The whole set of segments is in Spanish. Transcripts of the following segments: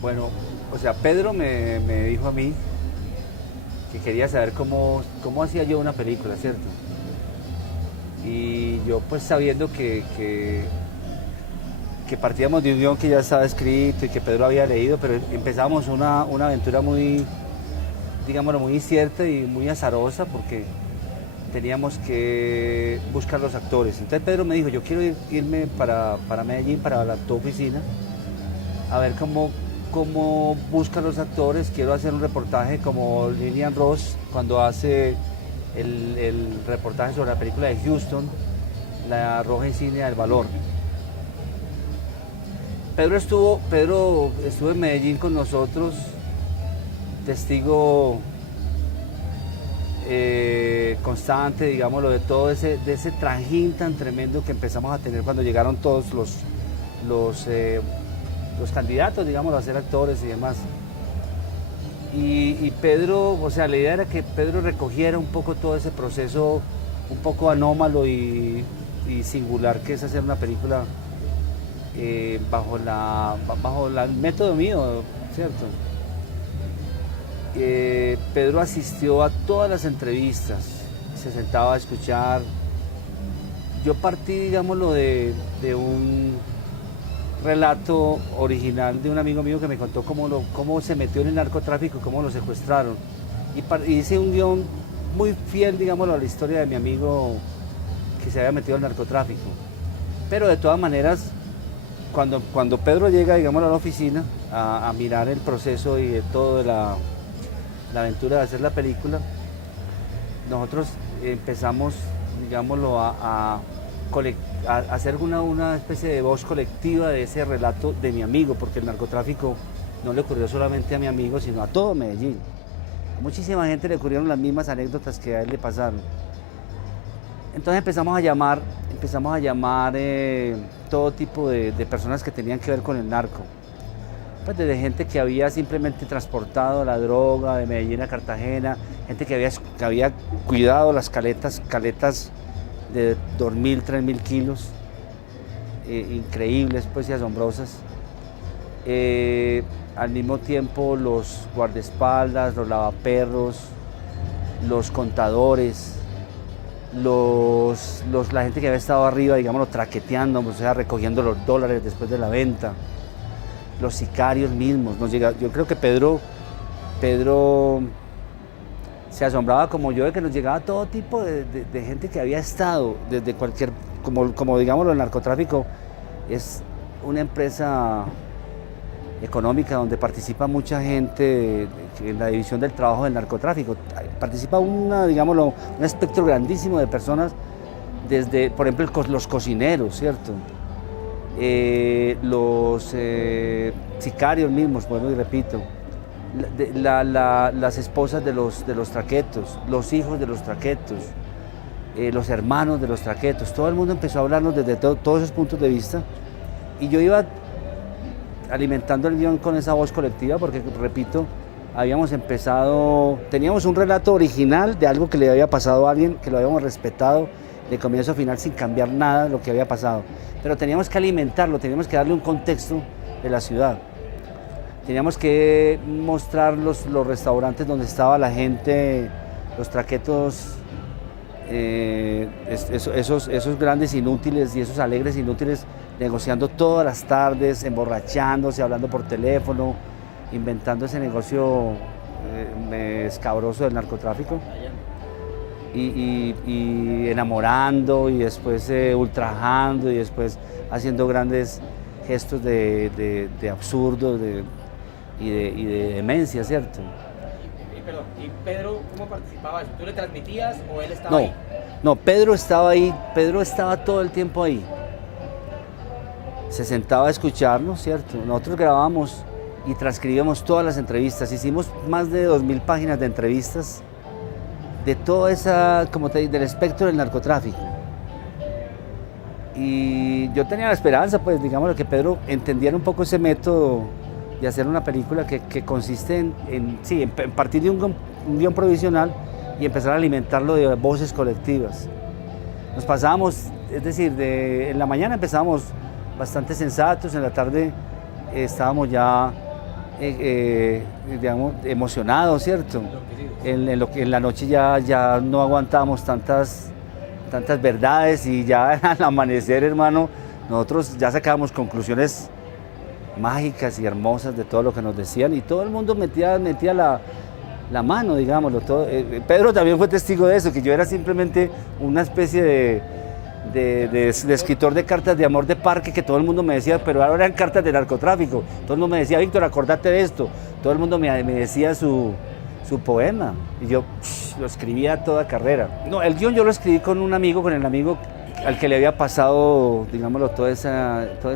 Bueno, o sea, Pedro me dijo a mí que quería saber cómo hacía yo una película, ¿cierto? Y yo pues sabiendo que partíamos de un guión que ya estaba escrito y que Pedro había leído, pero empezamos una aventura muy, digámoslo, muy incierta y muy azarosa porque teníamos que buscar los actores. Entonces Pedro me dijo, yo quiero irme para Medellín, para tu oficina, a ver cómo buscan los actores. Quiero hacer un reportaje como Lillian Ross cuando hace el reportaje sobre la película de Houston, La Roja Insignia del Valor. Pedro estuvo en Medellín con nosotros, testigo constante, digámoslo, de ese trajín tan tremendo que empezamos a tener cuando llegaron todos los, eh, los candidatos, digámoslo, a ser actores y demás. Y Pedro, o sea, la idea era que Pedro recogiera un poco todo ese proceso un poco anómalo y singular que es hacer una película bajo el método mío, ¿cierto? Pedro asistió a todas las entrevistas, se sentaba a escuchar. Yo partí, digámoslo, de un relato original de un amigo mío que me contó cómo se metió en el narcotráfico, cómo lo secuestraron. Y hice un guión muy fiel, digámoslo, a la historia de mi amigo que se había metido al narcotráfico. Pero de todas maneras, cuando Pedro llega, digámoslo, a la oficina a mirar el proceso y de todo de la aventura de hacer la película, nosotros empezamos, digámoslo, a hacer una especie de voz colectiva de ese relato de mi amigo, porque el narcotráfico no le ocurrió solamente a mi amigo, sino a todo Medellín. A muchísima gente le ocurrieron las mismas anécdotas que a él le pasaron. Entonces empezamos a llamar todo tipo de personas que tenían que ver con el narco. Pues desde gente que había simplemente transportado la droga de Medellín a Cartagena, gente que había cuidado las caletas de 2.000, 3.000 kilos, increíbles pues y asombrosas. Al mismo tiempo los guardaespaldas, los lavaperros, los contadores, la gente que había estado arriba, digamos, traqueteando, o sea, recogiendo los dólares después de la venta, los sicarios mismos. Yo creo que Pedro se asombraba como yo de que nos llegaba todo tipo de gente que había estado desde cualquier, como digámoslo, el narcotráfico es una empresa económica donde participa mucha gente en la división del trabajo del narcotráfico. Participa digámoslo, un espectro grandísimo de personas, desde, por ejemplo, los cocineros, ¿cierto? Los sicarios mismos, bueno, y repito, las esposas de los traquetos, los hijos de los traquetos, los hermanos de los traquetos. Todo el mundo empezó a hablarnos desde todos esos puntos de vista y yo iba alimentando el guión con esa voz colectiva porque, repito, teníamos un relato original de algo que le había pasado a alguien, que lo habíamos respetado de comienzo a final sin cambiar nada de lo que había pasado, pero teníamos que alimentarlo, teníamos que darle un contexto de la ciudad. Teníamos que mostrar los restaurantes donde estaba la gente, los traquetos, esos grandes inútiles y esos alegres inútiles, negociando todas las tardes, emborrachándose, hablando por teléfono, inventando ese negocio escabroso del narcotráfico. Y enamorando y después ultrajando y después haciendo grandes gestos de absurdo y de demencia, ¿cierto? Perdón, ¿y Pedro cómo participaba? ¿Tú le transmitías o él estaba ahí? No, Pedro estaba ahí, Pedro estaba todo el tiempo ahí. Se sentaba a escucharnos, ¿cierto? Nosotros grabamos y transcribíamos todas las entrevistas, hicimos más de 2.000 páginas de entrevistas de toda esa, del espectro del narcotráfico. Y yo tenía la esperanza, pues, digamos, que Pedro entendiera un poco ese método de hacer una película que consiste en partir de un guión provisional y empezar a alimentarlo de voces colectivas. Nos pasábamos, es decir, en la mañana empezábamos bastante sensatos, en la tarde estábamos ya digamos, emocionados, ¿cierto? En la noche ya no aguantábamos tantas verdades y ya al amanecer, hermano, nosotros ya sacábamos conclusiones mágicas y hermosas de todo lo que nos decían y todo el mundo metía la mano, digámoslo. Pedro también fue testigo de eso, que yo era simplemente una especie de escritor de cartas de amor de parque, que todo el mundo me decía, pero ahora eran cartas de narcotráfico. Todo el mundo me decía, Víctor, acordate de esto. Todo el mundo me decía su poema y yo lo escribía a toda carrera. No, el guión yo lo escribí con el amigo al que le había pasado, digámoslo, todo ese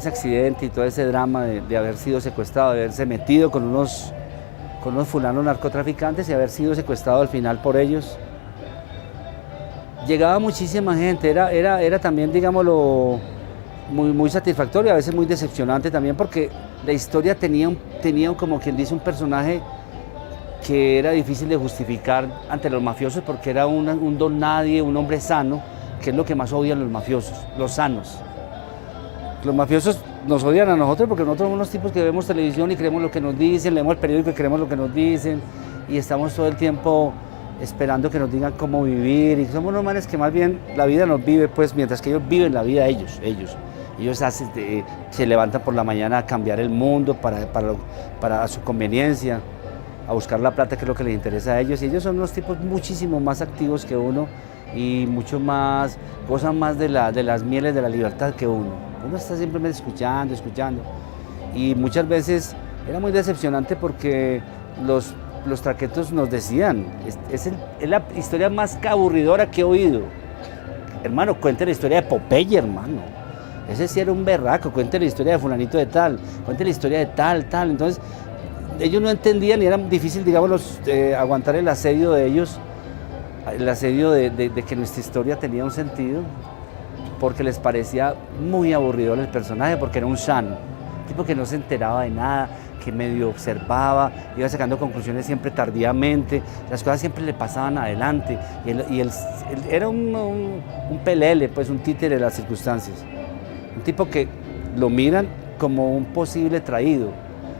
accidente y todo ese drama de haber sido secuestrado, de haberse metido con unos fulanos narcotraficantes y haber sido secuestrado al final por ellos. Llegaba muchísima gente, era también, digámoslo, muy satisfactorio, a veces muy decepcionante también, porque la historia tenía como quien dice, un personaje que era difícil de justificar ante los mafiosos, porque era un don nadie, un hombre sano, que es lo que más odian los mafiosos, los sanos. Los mafiosos nos odian a nosotros porque nosotros somos unos tipos que vemos televisión y creemos lo que nos dicen, leemos el periódico y creemos lo que nos dicen, y estamos todo el tiempo esperando que nos digan cómo vivir, y somos unos manes que más bien la vida nos vive, pues, mientras que ellos viven la vida ellos se levantan por la mañana a cambiar el mundo para su conveniencia, a buscar la plata, que es lo que les interesa a ellos, y ellos son unos tipos muchísimo más activos que uno y mucho más, gozan más de las mieles de la libertad que uno. Uno está simplemente escuchando, y muchas veces era muy decepcionante porque los traquetos nos decían, es la historia más aburridora que he oído. Hermano, cuente la historia de Popeye, hermano. Ese sí era un berraco, cuente la historia de fulanito de tal, cuente la historia de tal. Entonces, ellos no entendían y era difícil, digamos, aguantar el asedio de ellos, el asedio de que nuestra historia tenía un sentido, porque les parecía muy aburrido el personaje, porque era un sano, un tipo que no se enteraba de nada, que medio observaba, iba sacando conclusiones siempre tardíamente, las cosas siempre le pasaban adelante, y él era un pelele, pues un títere de las circunstancias, un tipo que lo miran como un posible traído.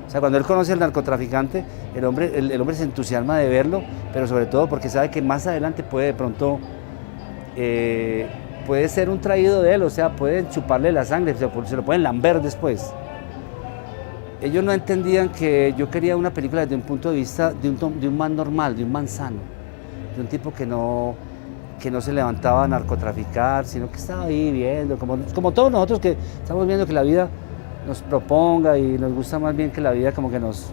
O sea, cuando él conoce al narcotraficante, el hombre se entusiasma de verlo, pero sobre todo porque sabe que más adelante puede de pronto, puede ser un traído de él, o sea, pueden chuparle la sangre, se lo pueden lamber después. Ellos no entendían que yo quería una película desde un punto de vista de un man normal, de un man sano, de un tipo que no se levantaba a narcotraficar, sino que estaba ahí viendo, como todos nosotros que estamos viendo que la vida nos proponga, y nos gusta más bien que la vida como que nos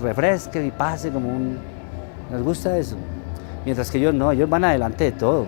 refresque y pase nos gusta eso. Mientras que ellos no, ellos van adelante de todo.